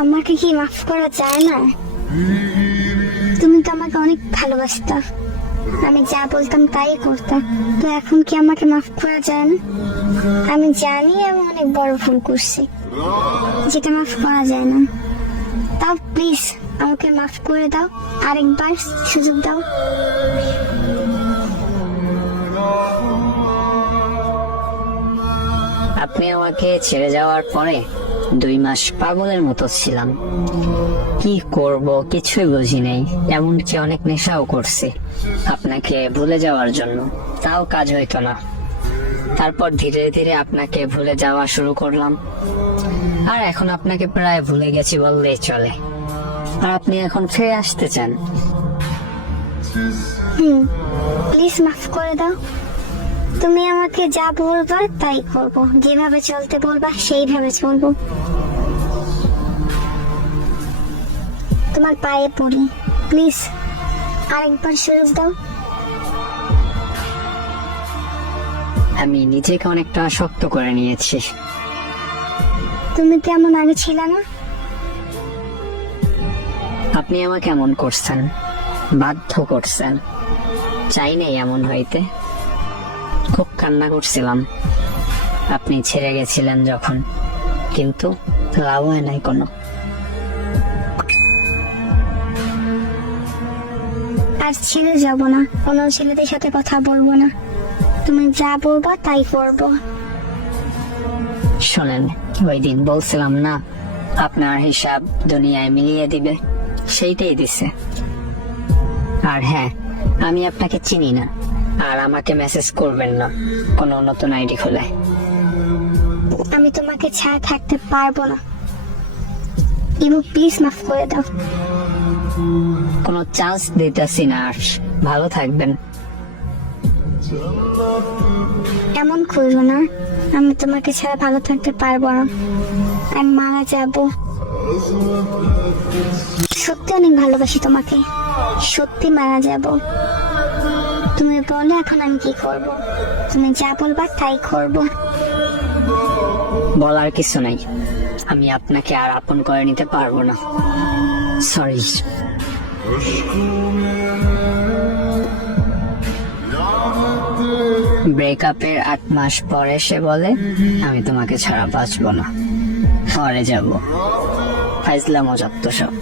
আমাকে কি মাফ করা যায় না? তুমি তো আমাকে অনেক ভালোবাসতা, আমি যা বলতাম তাই করতাম, তো এখন কি আমাকে মাফ করা যায় না? আমি জানি আমি অনেক বড় ভুল করছি, যেটা মাফ করা যায় না। তাও প্লিজ আমাকে মাফ করে দাও, আরেকবার সুযোগ দাও। আপনি আমাকে ছেড়ে যাওয়ার পরে 2 মাস পাগলের মতো ছিলাম। কি করব কিছুই বুঝি নাই, এমনকি অনেক নেশাও করছি আপনাকে ভুলে যাওয়ার জন্য, তাও কাজ হইতো না। তারপর ধীরে ধীরে আপনাকে ভুলে যাওয়া শুরু করলাম, আর এখন আপনাকে প্রায় ভুলে গেছি বললেই চলে। আর আপনি এখন ফিরে আসতে চান? প্লিজ মাফ করে দাও। তুমি আমাকে যা বলবা তাই করব, যেভাবে চলতে বলবা সেইভাবে চলবো। তোমার পায়ে পড়ি, প্লিজ আরেকবার সুযোগ দাও। আমি নিজেকে অনেকটা শক্ত করে নিয়েছি। তুমি কেমন আগে ছিল না? আপনি আমাকে এমন করছেন, বাধ্য করছেন, চাই নাই এমন হইতে। খুব কান্না করছিলাম আপনি ছেড়ে গেছিলেন যখন, কিন্তু লাভ হয় নাই কোনো। আর ছেড়ে যাব না, কোনো ছেলেদের সাথে কথা বলবো না, তুমি যা বলবা তাই করবো। শোনেন, ওই দিন বলছিলাম না আপনার হিসাব দুনিয়ায় মিলিয়ে দিবে, সেইটাই দিছে। আর হ্যাঁ, আমি আপনাকে চিনি না, আর আমাকে মেসেজ করবেন না কোনো নতুন আইডি খুলে। আমি তোমাকে ছাড়া থাকতে পারবো না, ইবু প্লিজ মাফ করে দাও। কোনো চান্স দিতেছি না, আর ভালো থাকবেন। এমন করবো না, আমি তোমাকে ছাড়া ভালো থাকতে পারবো না, আমি মারা যাব। সত্যি অনেক ভালোবাসি তোমাকে, সত্যি মারা যাব। তুমি বলো এখন আমি কি করব? তুমি যা বলবা তাই করব। বলার কিছু নাই, আমি আপনাকে আর আপন করে নিতে পারবো না, সরি। ব্রেকআপের 8 মাস পরে সে বলে আমি তোমাকে ছাড়া বাঁচবো না, পরে যাবো। ফাইজলামো যত সব।